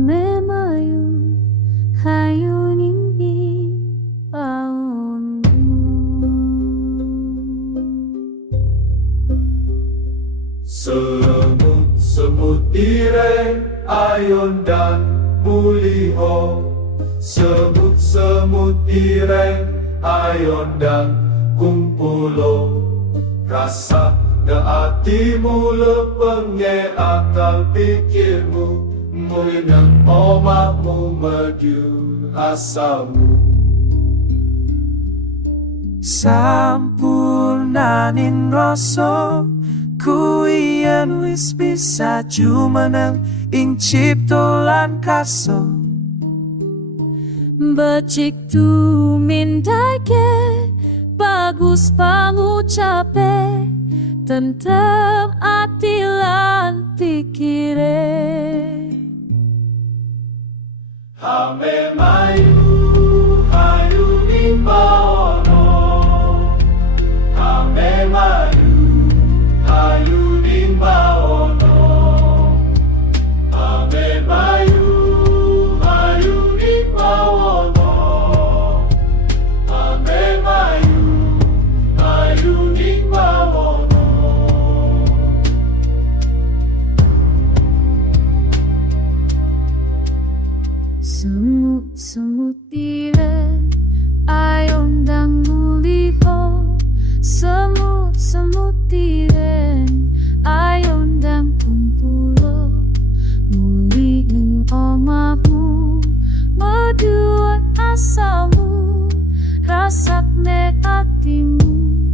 Ame mayu hayun ingin paonmu. Semut ireng ayon dan muliho. Semut ireng ayon dan kumpulo. Rasa da hatimu lepenge akal pikirmu. Mulinang omakmu mediu asamu. Sampurnaning rasa kuian wis bisa jumeneng ing cipta lan kaso. Becik tumindake bagus pangucape, tentrem ati lan pikire. Ame mayu hayu ing baono. Ame mayu hayu ing baono. Ame mayu hayu ing baono. Ame mayu hayu ing baono. Semut ireng ayon dang muliho. Semut ireng ayon dang kumpulo. Muli ning omamu meduan asamu. Rasakne atimu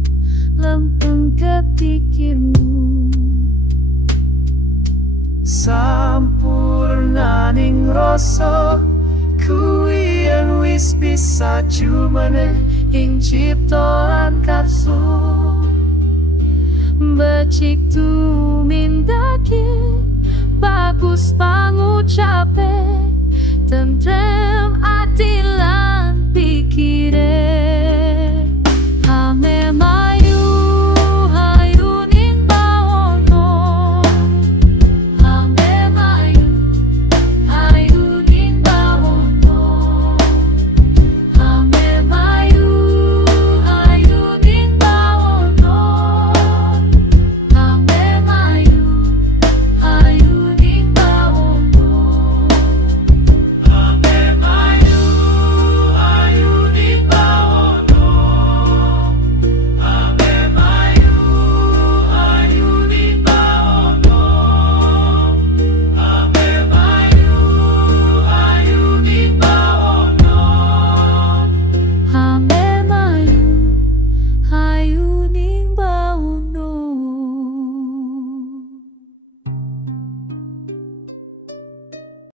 lempeng kepikirmu. Sampurnaning rasa kuian wis bisa jumeneng ing cipta lan karso. Becik tumindake bagus pangucape,